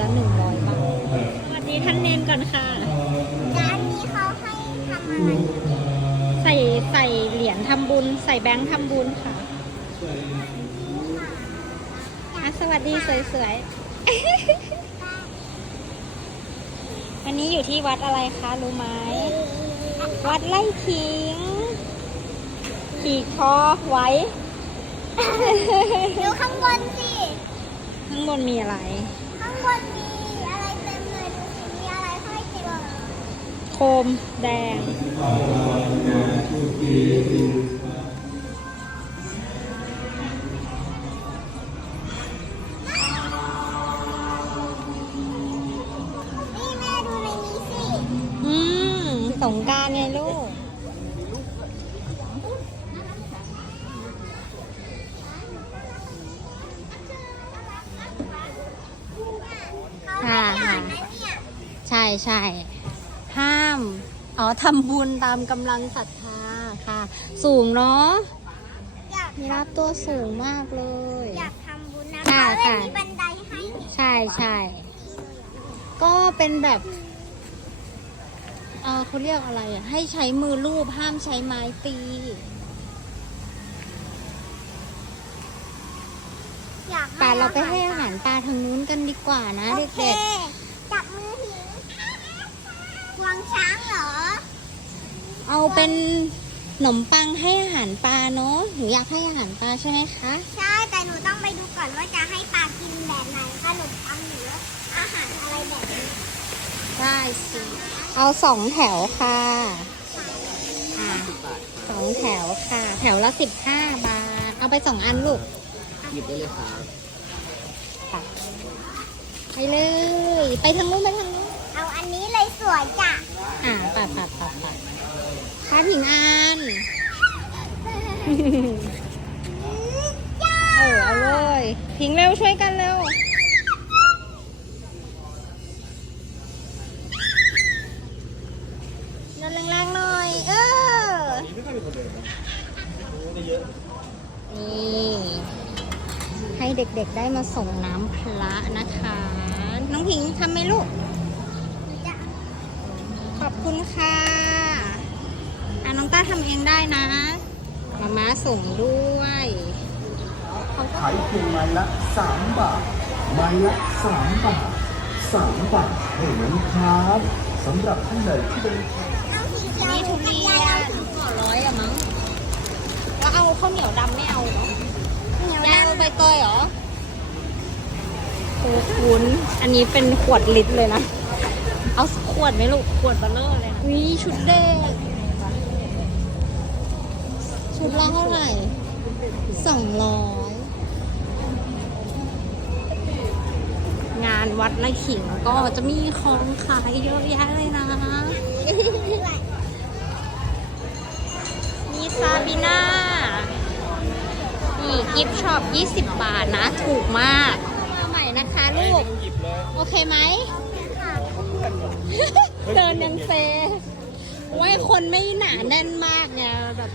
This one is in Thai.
ละหนึ่งร้อยบาทสวัสดีท่านเนนก่อนค่ะ ร้านนี้เขาให้ทำอะไรใส่ใส่เหรียญทำบุญ ใส่แบงค์ทำบุญค่ะสวัสดีสวยๆ วันนี้อยู่ที่วัดอะไรคะ รู้ไหม วัดไล่ขิง ขี่คอไว้ ดูข้างบนสิ ข้างบนมีอะไร บนมีอะไรเต็มเลยดูสิมีอะไรห้อยเต็มเลยโคมแดง นี่แม่ดูในนี้สิ อืม สงกรารไงลูก เขาให้อ่านนะเนี่ย ใช่ใช่ห้ามอ๋อทำบุญตามกำลังศรัทธาค่ะ สูงเนาะอยากมีรับตัวสูงมากเลย อยากทำบุญนะค่ะเขาเลยค่ะ มีบันไดให้นี่ใช่ใช่ก็เป็นแบบเออเขาเรียกอะไรอะให้ใช้มือลูบห้ามใช้ไม้ตีอยากป่าเราไปให้อาหารปลาทางนู้นกันดีกว่านะโอเด็กเคจับมือหิงวางช้างเหรอ ๆ เอาเป็นขนมปังให้อาหารปลาเนาะหนูอยากให้อาหารปลาใช่ไหมคะ ใช่แต่หนูต้องไปดูก่อนว่าจะให้ปลากินแบบไหนขนมปังหรืออาหารอะไรแบบนี้ได้สิเอาสองแถวค่ะอ่าสองแถวค่ะ แถวละสิบห้าบาท เอาไปสองอันลูกหยิบได้เลยครับค่ะไปเลย ไปทางนู้นไปทางนู้นเอาอันนี้เลยสวยจ้ะอ่าปัดปัดปัดปัด ค่ะผิงอัน เออเอาเลยพิงเร็วช่วยกันเร็วเดินแรงๆหน่อย เออนี่ให้เด็กๆได้มาส่งน้ำพระนะคะ น้องพิงทำไหมลูกจะขอบคุณค่ะอะน้องต้า ทำเองได้นะมาม้าส่งด้วยเขาก็ขายเพียงไม้ละ3บาทไม้ละ3บาท3บาทเท่านั้นครับสำหรับท่านใดที่เดินทางเอาสีเขียวนี่ทุเรียกับยายนห่อร้อยอะมั้งแล้วเอาข้าวเหนียวดำไม่เอาเนาะเหนียวยายเอาใบเตยเหรอโอ้คุณอันนี้เป็นขวดลิตรเลยนะ เอาสักขวดไหมลูก ขวดเบลเลอร์เลยนะวิชุดเด็ก ชุดละเท่าไหร่สองร้อยงานวัดไร่ขิงก็จะมีของขายเยอะแยะเลยนะ มีซาบิน่า นี่กิฟต์ช็อป 20 บาทนะ ถูกมากมาใหม่นะคะลูก โอเคไหม เดินยังเซไว้ยคนไม่หนาแน่นมากไงแบบ